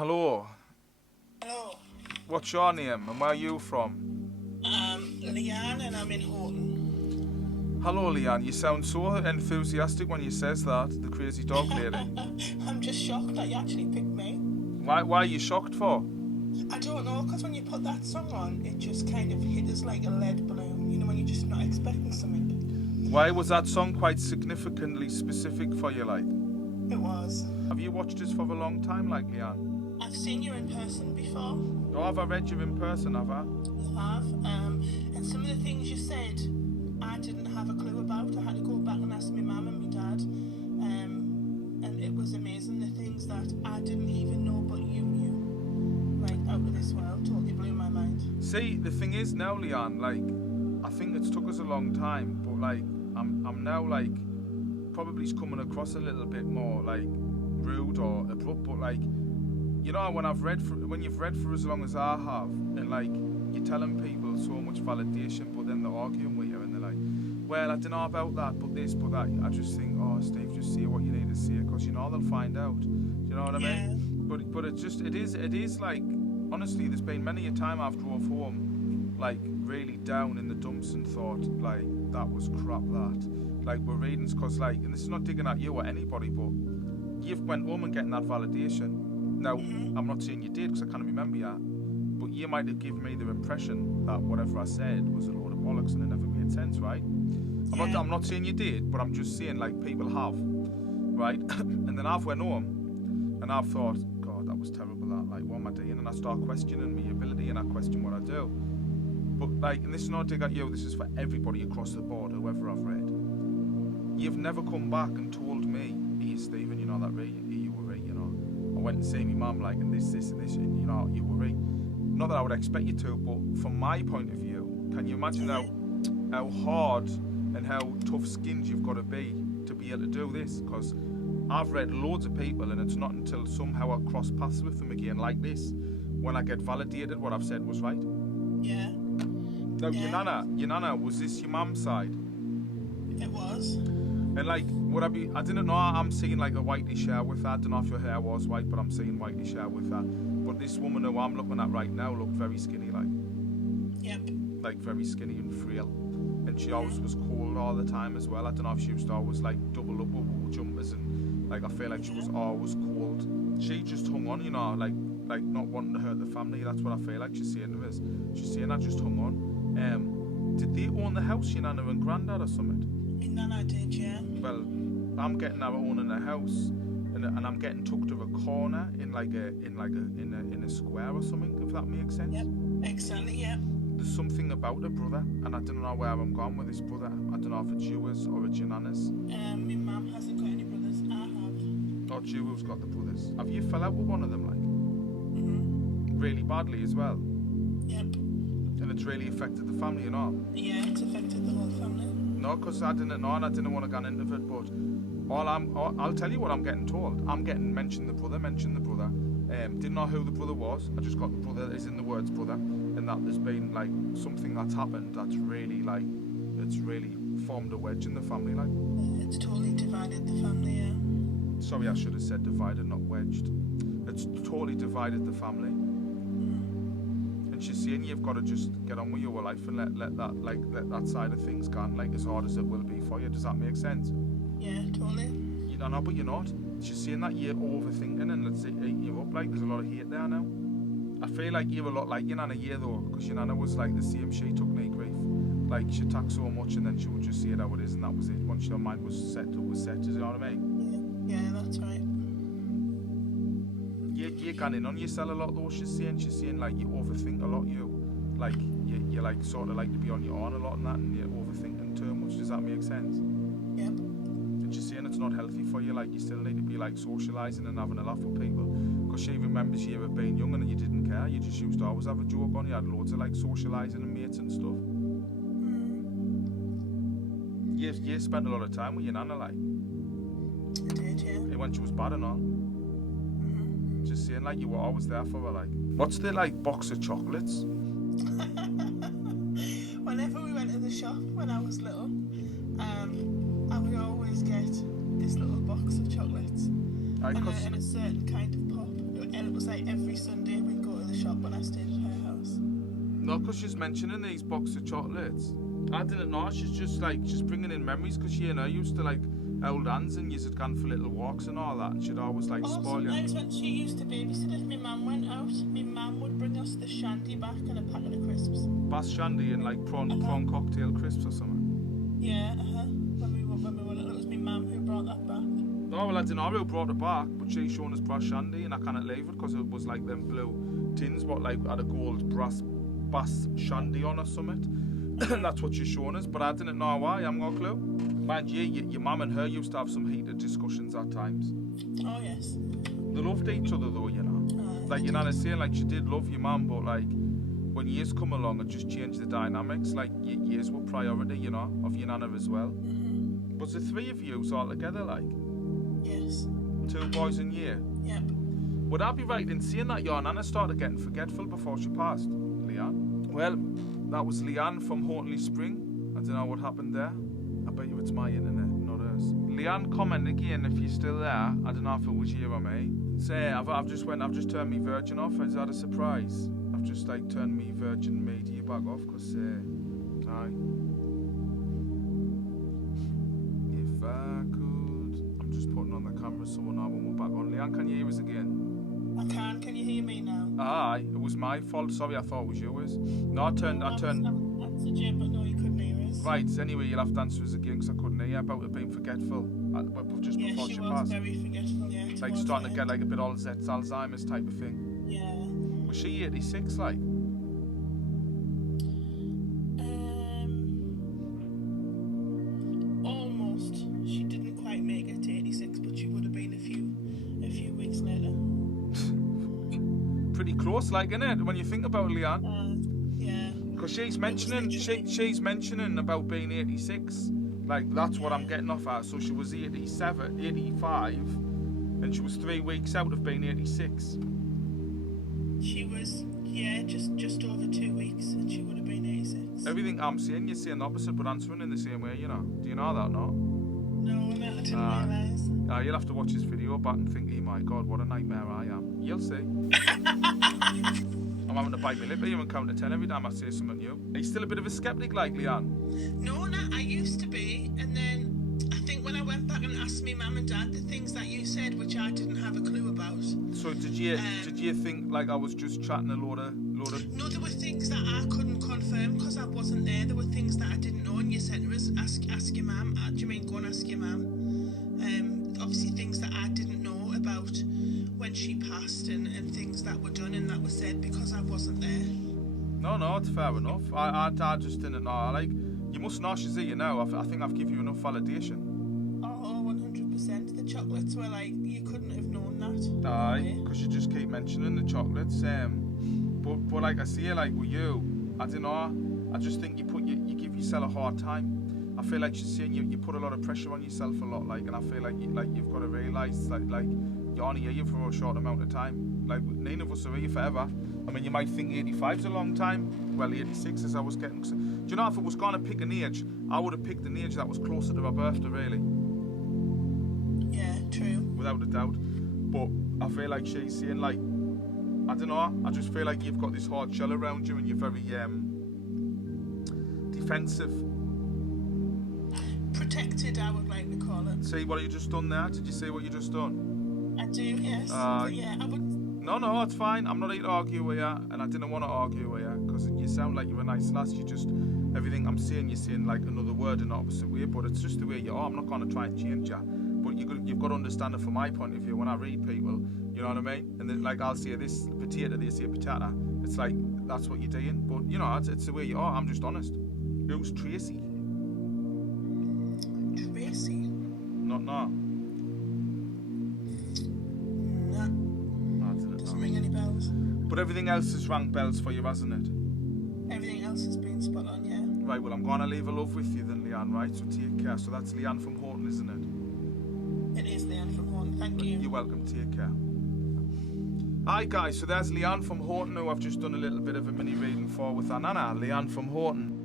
hello. Hello, What's your name and where are you from? Leanne, and I'm in Houghton. Hello, Leanne. You sound so enthusiastic when you says that, the crazy dog lady. I'm just shocked that you actually picked me. Why are you shocked for? I don't know, because when you put that song on, it just kind of hit us like a lead balloon, you know, when you're just not expecting something. Why was that song quite significantly specific for you, like? It was. Have you watched us for a long time, like, Leanne? I've seen you in person before. Oh, have I read you in person, have I? You have. And some of the things you said, I didn't have a clue about. I had to go back and ask my mum and my dad. And it was amazing, the things that I didn't even know, but you knew. Like, out of this world, totally blew my mind. See, the thing is now, Leanne, like, I think it's took us a long time, but like, I'm now like, probably coming across a little bit more like rude or abrupt, but like, you know, when you've read for as long as I have, and like, you're telling people so much validation, but then they're arguing with you, and they're like, well, I don't know about that, but this, but that. I just think, oh, Steve, just say what you need to say, because you know they'll find out. You know what I mean? But it is like, honestly, there's been many a time I've drove home, like really down in the dumps and thought, like, that was crap. That, like, we're reading, because like, and this is not digging at you or anybody, but you've went home and getting that validation. Now, I'm not saying you did, because I can't remember that, but you might have given me the impression that whatever I said was a load of bollocks and it never made sense, right? I'm not saying you did, but I'm just saying, like, people have, right? And then I've went home and I've thought, God, that was terrible, that, like, what am I doing? And I start questioning my ability and I question what I do. But like, and this is not dig at you, this is for everybody across the board, whoever I've read. You've never come back and told me, hey Stephen, you know that right, you were right, you know. I went and see my mum, like, and this, and you know, you were right. Not that I would expect you to, but from my point of view, can you imagine how hard and how tough-skinned you've got to be able to do this? Because I've read loads of people, and it's not until somehow I cross paths with them again like this, when I get validated what I've said was right. Yeah. Now, your nana, was this your mum's side? It was. And like, I didn't know, I'm seeing like a whitish hair with her. I don't know if your hair was white, but I'm seeing whitish hair with her. But this woman who I'm looking at right now looked very skinny, like. Yep. Like, very skinny and frail. And she always was cold all the time as well. I don't know if she was always like double up with wool jumpers, and like, I feel like she was always cold. She just hung on, you know, like not wanting to hurt the family. That's what I feel like she's saying to us. She's saying I just hung on. Did they own the house, your nana and granddad, or something? My nana did, yeah. Well, I'm getting our own in a house, and I'm getting tucked to a corner in a square or something, if that makes sense. Yep, exactly, yeah. There's something about a brother, and I don't know where I'm going with this brother. I don't know if it's yours or it's your nana's. My mum hasn't got any brothers. I have. Oh, it's you who's got the brothers. Have you fell out with one of them, like? Mm-hmm. Really badly as well? Yep. And it's really affected the family, you know? Yeah, it's affected the whole family. No, because I didn't know and I didn't want to get into it, but I'll tell you what I'm getting told. I'm getting mention the brother. Didn't know who the brother was. I just got the brother is in the words brother, and that there's been like something that's happened that's really like, it's really formed a wedge in the family, like. It's totally divided the family, yeah. Sorry, I should have said divided, not wedged. It's totally divided the family. And she's saying you've got to just get on with your life and let that side of things go, like, as hard as it will be for you. Does that make sense? Yeah, totally. You don't know, but you're not. She's saying that you're overthinking and it's eating you up. Like, there's a lot of hate there now. I feel like you're a lot like your nana here though, because your nana was like the same. She took no grief. Like, she attacked so much and then she would just see it how it is, and that was it. Once your mind was set, it was set. Do you know what I mean? Yeah, that's right. You're getting on yourself a lot though. She's saying like you overthink a lot. Like you like sort of like to be on your own a lot and that, and you're overthinking too much. Does that make sense? Yep. And she's saying it's not healthy for you. Like, you still need to be like socialising and having a laugh with people. Because she remembers you being young and you didn't care. You just used to always have a joke on. You had loads of like socialising and mates and stuff. You spent a lot of time with your nana, like. I did, yeah. When she was bad and all. Just saying, like, you were always there for her, like. What's the like box of chocolates? Whenever we went to the shop when I was little, I would always get this little box of chocolates, and a certain kind of pop it was like every Sunday we'd go to the shop when I stayed at her house. No, because she's mentioning these boxes of chocolates. I didn't know. She's just like, she's bringing in memories because she and I used to like hold hands and used to gone for little walks and all that. And she'd always like spoil you. Sometimes when she used to babysit, if my mum went out, my mum would bring us the shandy back and a packet of crisps. Bass shandy and like prawn cocktail crisps or something. Yeah, When we were little, it was my mum who brought that back. Oh, well, I didn't know who brought it back, but she shown us brass shandy and I can't leave it because it was like them blue tins, what like had a gold brass bass shandy on or something. That's what she's shown us, but I didn't know why. I'm got a clue. Mind you, your mum and her used to have some heated discussions at times. Oh yes. They loved each other though, you know. Like your nana saying, like she did love your mum, but like when years come along, it just changed the dynamics. Like years were priority, you know, of your nana as well. Mm-hmm. Was the three of you all together, like? Yes. 2 boys in year? Yep. Would I be right in saying that your nana started getting forgetful before she passed, Leanne? Well, that was Leanne from Houghton Spring. I don't know what happened there. I bet you it's my internet, not hers. Leanne, comment again if you're still there. I don't know if it was you or me. Say, I've just turned me Virgin off. Is that a surprise? I've just like turned me Virgin Media back off because, aye. If I could, I'm just putting on the camera so we'll know when we're back on. Leanne, can you hear us again? I can. Can you hear me now? Aye, it was my fault. Sorry, I thought it was yours. No, I turned. I answered you, but no, you couldn't hear us. Right, anyway, you'll have to answer us again because I couldn't hear about it being forgetful. Just before she was passed. very forgetful, yeah. Like starting to get like a bit Alzheimer's type of thing. Yeah. Was she 86 like? Almost. She didn't quite make it to 86, but she would have been a few weeks later. Pretty close, like, innit? When you think about it, Leanne. Yeah. Because she's mentioning about being 86. Like, that's what I'm getting off her. So she was 87, 85, and she was 3 weeks out of being 86. She was, just over 2 weeks, and she would have been 86. Everything I'm saying, you're saying the opposite, but answering in the same way, you know. Do you know that, no? No, I didn't realise. You'll have to watch this video back and think, oh my God, what a nightmare I am. You'll see. I'm having to bite my lip here and count to 10 every time I say something new. Are you still a bit of a skeptic like Leanne? No, I used to be, and then I think when I went back and asked my mum and dad the things that you said, which I didn't have a clue about. So did you think like I was just chatting a load of? No, there were things that I couldn't confirm because I wasn't there. There were things that I didn't know, and you said to us, ask your mum. Do you mean go and ask your mum? Obviously things that I didn't know about when she passed and things that were done and that were said because I wasn't there. No, it's fair enough. I just didn't know. Like, you must know she's here now. I think I've given you enough validation. Oh, 100%. The chocolates were like, you couldn't have known that. Aye, because you just keep mentioning the chocolates. But like I say, like with you, I don't know. I just think you give yourself a hard time. I feel like she's saying you put a lot of pressure on yourself a lot, like, and I feel like you've got to realise like you're only here for a short amount of time. Like none of us are here forever. I mean, you might think 85's a long time. Well, 86 as I was getting. Do you know if it was going to pick an age, I would have picked an age that was closer to her birthday, really. Yeah, true. Without a doubt. But I feel like she's saying like, I don't know. I just feel like you've got this hard shell around you and you're very defensive. Protected, I would like to call it. See what you just done there? Did you see what you just done? I do, yes. But yeah, I would. No, it's fine. I'm not here to argue with you, and I didn't want to argue with you because you sound like you're a nice lass. You just everything I'm saying, you're saying like another word in the opposite way, but it's just the way you are. I'm not going to try and change you, but you've got to understand it from my point of view. When I read people, you know what I mean? And then, like I'll say this potato, they say potato. It's like that's what you're doing, but you know it's the way you are. I'm just honest. Who's Tracy? Tracy? Not no. No. Doesn't ring any bells. But everything else has rang bells for you, hasn't it? Everything else has been spot on, yeah. Right, well I'm going to leave a love with you then, Leanne, right? So take care. So that's Leanne from Houghton, isn't it? It is Leanne from Houghton, thank you. You're welcome, take care. Hi guys, so there's Leanne from Houghton, who I've just done a little bit of a mini reading for with our nana, Leanne from Houghton.